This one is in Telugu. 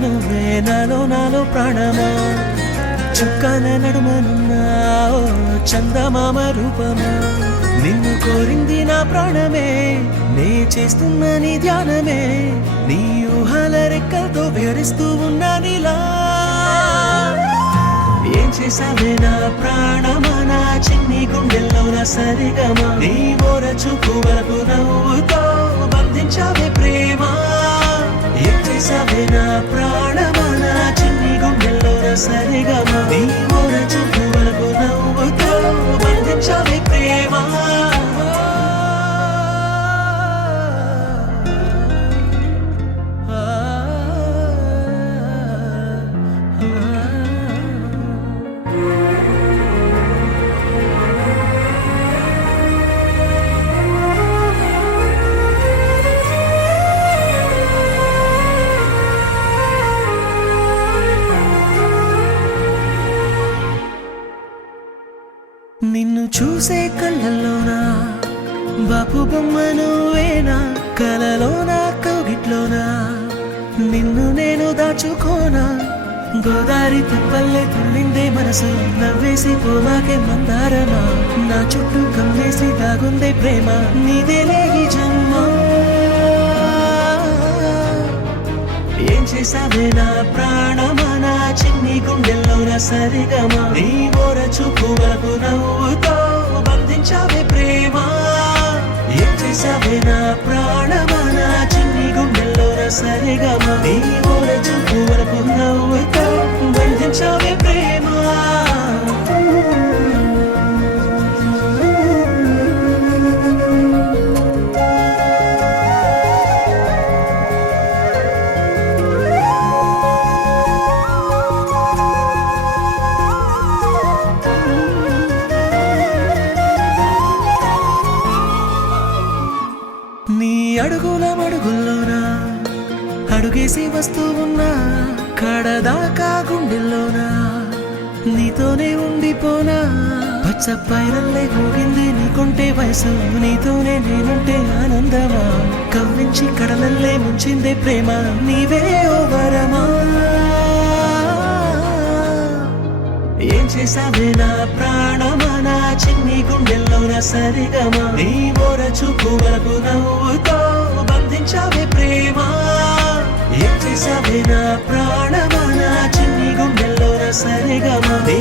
నువ్వే నాలో నాలో ప్రాణమా చుక్కన నడుమనున్నా ఓ చందమామ రూపమా నిన్ను కోరింది నా ప్రాణమే నే చేస్తున్న నీ ధ్యానమే నీ ఊహల రెక్కలతో విహరిస్తూ ఉన్నా నీలా ఏం చేసావే నా ప్రాణమా నా చిన్ని గుండెల్లో నా సరిగమా నీ మోర చూపు వరకు నవ్వుతో బంధించావే ప్రేమ ఏం చేసావే నా ప్రాణమా నా చిన్ని గుండెల్లో నా సరిగమా నీ మోర చూపు వరకు నవ్వుతో బంధించావే ప్రేమ నిన్ను చూసే కళ్ళల్లోనా బాపు బొమ్మ నువ్వేనా కలలోనా కౌగిట్లోనా నిన్ను నేను దాచుకోనా గోదారి తిప్పల్లే తుల్లిందే మనసు నవ్వేసి పోవాకే మందారమా నా చుట్టూ కమ్మేసి దాగుందే ప్రేమ నీదేలే ఈ జన్మ ఏం చేసావే నా ప్రాణమా నా చిన్ని గుండెల్లో నా సరిగమా నీ మోర చూపు వరకు నవ్వుతో బంధించావే ప్రేమ ఏం చేసావే నా ప్రాణమా నా చిన్ని గుండెల్లో నా సరిగమా నీ మోర చూపు వరకు నవ్వుతో బంధించావే ప్రేమ నీ అడుగుల మడుగుల్లోనా అడుగేసి వస్తూ ఉన్నా కడదాకా గుండెల్లోనా నీతోనే ఉండిపోనా పచ్చ పైరల్లే ఊగింది నీకుంటే వయసు నీతోనే నేనుంటే ఆనందమా కవ్వించి కడలల్లే ముంచిందే ప్రేమ నీవే ఓ వరమా ఏం చేసావే నా ప్రాణమా నా చిన్ని గుండెల్లో నా సరిగమా నీ మోర చూపు వరకు నవ్వుతో బంధించావే ప్రేమ ఏం చేసావే నా ప్రాణమా నా చిన్ని గుండెల్లో నా సరిగమా నీ